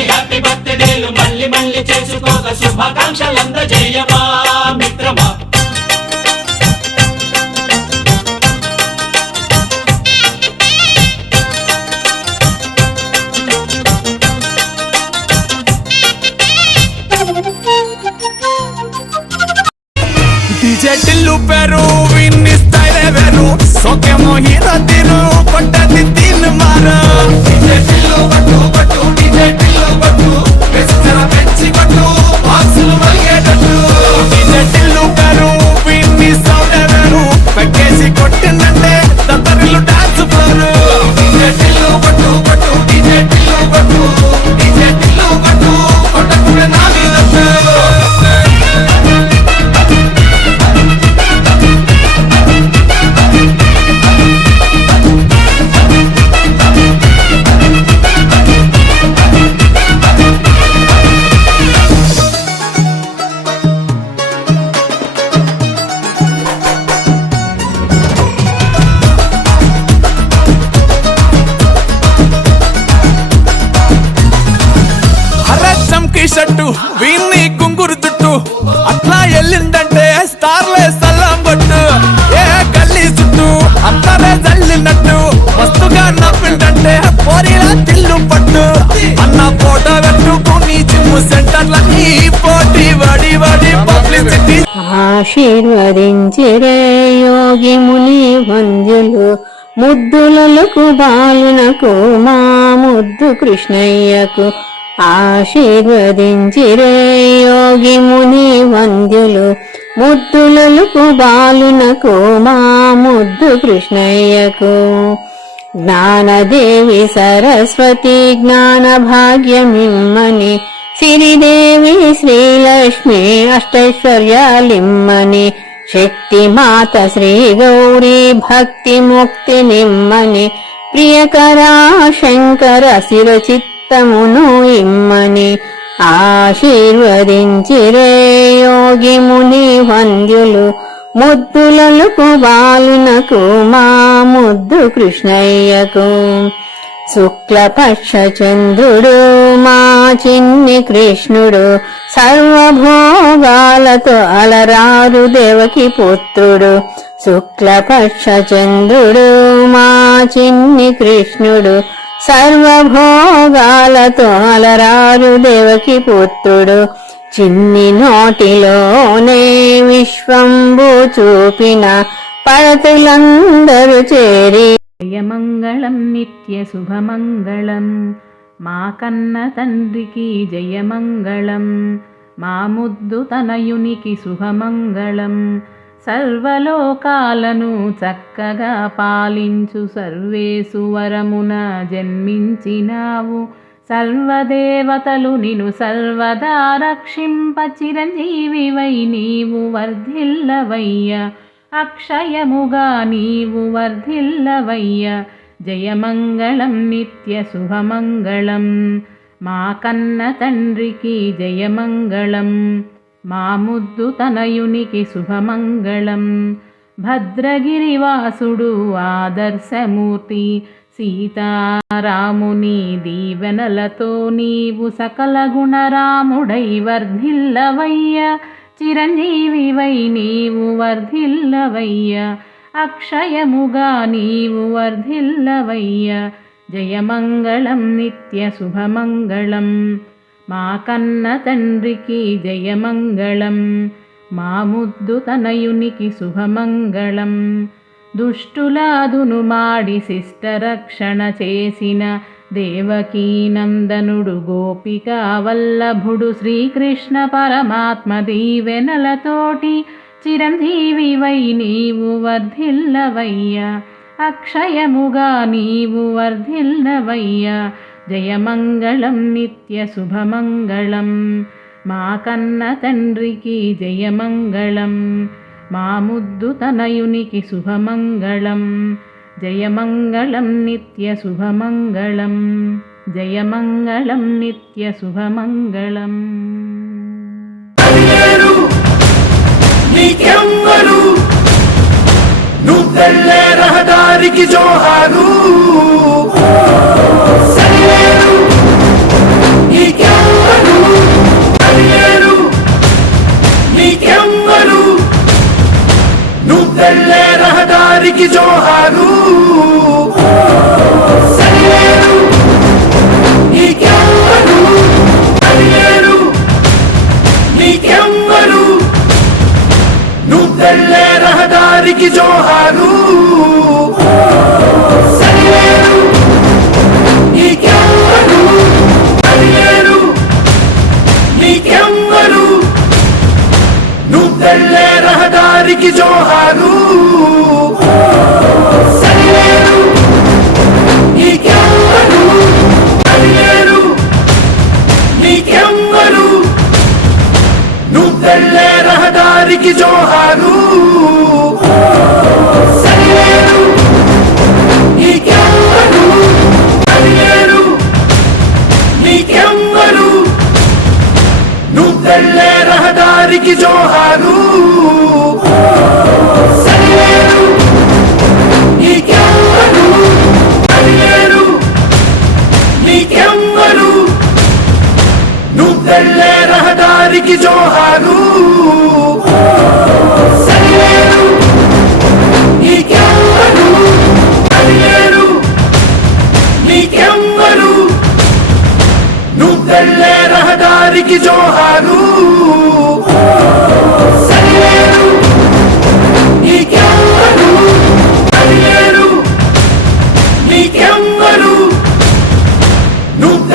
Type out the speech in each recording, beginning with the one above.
Happy happy బర్త్డేలు మళ్ళీ మళ్ళీ చేసుకోక శుభాకాంక్షలందజేయమా మిత్రమా? షట్టు వీన్ని కుంగురు చుట్టు. అట్లా ఎల్లిందంటే స్టార్లే సల్లం బొట్టు ఏ గల్లీ చుట్టూ అందరే జల్లినట్టు. వస్తుగా నవ్విందంటే పోరిలా తిల్లు పట్టు. అన్న ఫోటో పెట్టుకుని జిమ్ సెంటర్లన్నీ పోటీ వడి వడి పబ్లిసిటీ. ఆశీర్వదించిరే యోగి ముని వంద్యులు ముద్దులకు బాలునకు మా ముద్దు కృష్ణయ్యకు. ఆశీర్వదించిరే యోగి ముని వంద్యులు ముద్దులకు బాలునకు మా ముద్దు కృష్ణయ్యకు. జ్ఞానదేవి సరస్వతి జ్ఞాన భాగ్యమిమ్మని సిరిదేవి శ్రీలక్ష్మి అష్టైశ్వర్యాలిమ్మని శక్తి మాత శ్రీ గౌరీ భక్తి ముక్తి నిమ్మని ప్రియకరా శంకర శిర చిత్తమును ఇమ్మని ఆశీర్వదించిరే యోగి ముని వంద్యులు ముద్దులకు బాలునకు మా ముద్దు కృష్ణయ్యకు. శుక్లపక్ష చంద్రుడు మా చిన్ని కృష్ణుడు సర్వభోగాలతో అలరారు దేవకి పుత్రుడు. శుక్లపక్ష చంద్రుడు మా చిన్ని కృష్ణుడు సర్వభోగాలతో అలరారు దేవకి పుత్రుడు. చిన్ని నోటిలోనే విశ్వంబు చూపిన పరతులందరూ చేరి. జయమంగళం నిత్య శుభమంగళం. మా కన్న తండ్రికి జయమంగళం. మా ముద్దు తనయునికి శుభమంగళం. సర్వలోకాలను చక్కగా పాలించు సర్వేసు వరమున జన్మించినావు. సర్వదేవతలు నిను సర్వదా రక్షింప చిరంజీవివై నీవు వర్ధిల్లవయ్య. అక్షయముగా నీవు వర్ధిల్లవయ్య. జయమంగళం నిత్య శుభమంగళం. మా కన్న తండ్రికి జయమంగళం. మా ముద్దు తనయునికి శుభమంగళం. భద్రగిరివాసుడు ఆదర్శమూర్తి. సీతారాముని దీవెనలతో నీవు సకల గుణరాముడై వర్ధిల్లవయ్య. చిరంజీవివై నీవు వర్ధిల్లవయ్య. అక్షయముగా నీవు వర్ధిల్లవయ్య. జయమంగళం నిత్య శుభమంగళం. మా కన్న తండ్రికి జయమంగళం మా ముద్దు తనయునికి శుభమంగళం. దుష్టులాదును మాడి శిష్టరక్షణ చేసిన దేవకీ నందనుడు వల్లభుడు శ్రీకృష్ణ పరమాత్మ దీవెనలతోటి చిరంజీవివై నీవు వర్ధిల్లవయ్య. అక్షయముగా నీవు వర్ధిల్లవయ్య. జయమంగళం నిత్యశుభమంగళం మా కన్న తండ్రికి జయమంగళం. మా ముద్దు తనయునికి శుభమంగళం. జయమంగళం నిత్యశుభమంగళం జయమంగళం నిత్యశుభమంగళం నువ్వెళ్ళే రహదారికి జోహారు. Get your hands have కి జోహారు సరిలేరు నీకెవ్వరు సరిలేరు నీకెవ్వరు నువ్వు వెళ్ళే రహదారికి జోహారు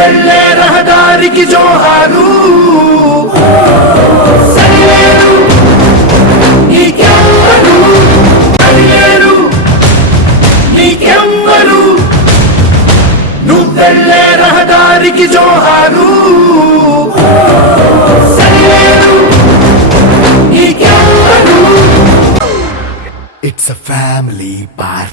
వెళ్ళే రహదారికి జోహారు. సరిలేరు నీకెవ్వరు సరిలేరు నీకెవ్వరు నువ్వు వెళ్ళే రహదారికి జోహారు. Sarileru Neekevvaru It's a family party.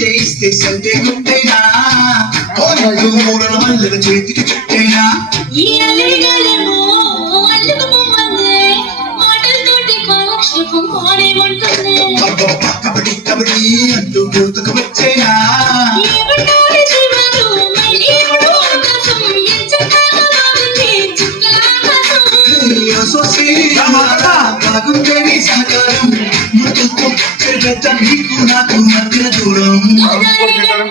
చేస్తే సంతే గుంటేనా ఓ మూడల మల్లెల చేతికి చుట్టేనా? ఈ అలగలేమో అల్లుకుపోమందే మాటలతోటి కాలక్షేపం కోనే ఉంటుంది కబడి కబడి అంటూ గుర్తుకు వచ్చేనా? నాకు నాకు Hey, hey, hey, hey, hey, hey, hey,